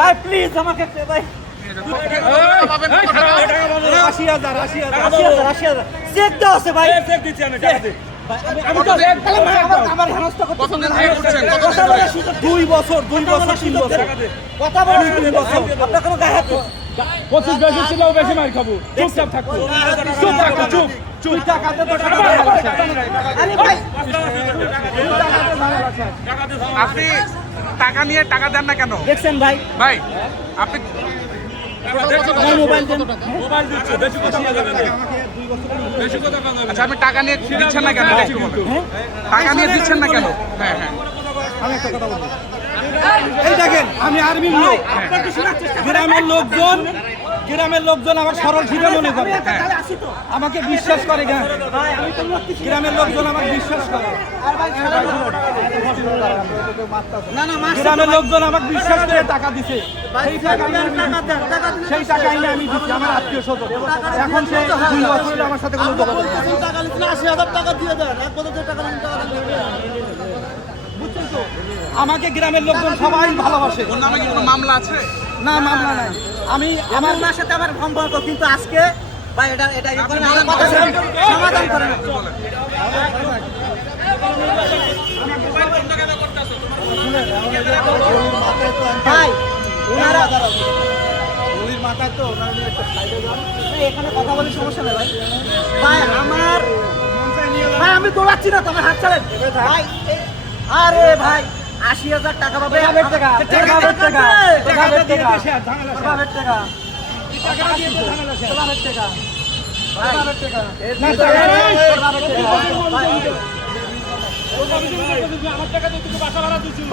ভাই প্লিজ আমাকে ভাই 80,000 চেক দেওয়া আছে ভাই। আমার হেনস্থা করতেছেন। 2 বছর 3 বছর কথা বলে 2 বছর আপনার কোনো গায়ে হাত 25 বেশি ছিল বেশি মার খাবো চুপচাপ থাকবো চুপ থাকবো চুপ চুপ টাকাতে তো টাকা আরে ভাই আপনি টাকা নিয়ে টাকা দেন না কেন দেখছেন ভাই ভাই আপনি মোবাইল দেন মোবাইল দিচ্ছে বেশি কথা বলবেন না বেশি কথা বলবেন আচ্ছা আপনি টাকা নিয়ে দিচ্ছেন না কেন একটু বলেন। টাকা নিয়ে দিচ্ছেন না কেন হ্যাঁ হ্যাঁ আমি একটা কথা বলবো এই দেখেন আমি আর্মির লোক গ্রামের লোকজন আমার সরল সিধা মনে করে আমাকে বিশ্বাস করে গ্রামের লোকজন আমাকে বিশ্বাস করে গ্রামের লোকজন আমাকে বিশ্বাস করে টাকা দিছে সেই টাকা এনে আমি দিচ্ছি আমার আত্মীয় স্বজন এখন সে 2 বছর আমার সাথে কোনো যোগাযোগ নেই। 80,000 টাকা দিয়ে দেন এক বছর টাকা বুঝছেন তো আমাকে গ্রামের লোকজন সবাই ভালোবাসে। ওর নামে কি কোনো মামলা আছে না মামলা নাই আমি আমার মার সাথে আমার সম্পর্ক কিন্তু আজকে ভাই এটা সমাধান করেন ভাই ওনারা গলির মাথায় তো ওনারা একটা সাইডে যান এখানে কথা বলে সমস্যা নেই ভাই ভাই আমার ভাই আমি দৌড়াচ্ছি না তোমার হাত ছাড়েন ভাই আরে ভাই 80,000 টাকা পাবে টাকা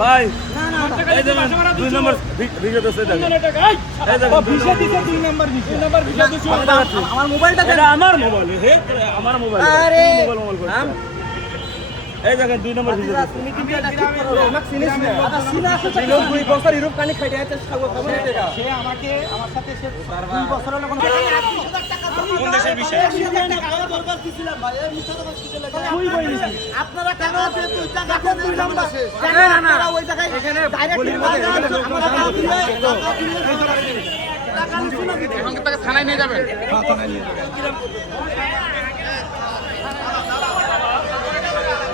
ভাই এই যে 2 নম্বর ভিডিও দিছে দেখেন এই দেখেন ভিসা দিছে 2 নাম্বার ভিসা দিছে আমার মোবাইলটা এটা আমার মোবাইল হে আমার মোবাইল আরে মোবাইল করে এই দেখেন 2 নম্বর ভিডিও দিছে তুমি কিন্তু এটা ঠিক করো আমাকে চিনিস না আদা সিনা আছে লোক 2 বছর ইউরোপ কানি খাইতে আছে সে আমাকে আমার সাথে সে 2 বছর হলো কোনো কোন দেশের বিষয় আপনারা কেন টাকা দুই নাম্বার না ওই জায়গায় এখানে এখন কি তাকে থানায় নিয়ে যাবেন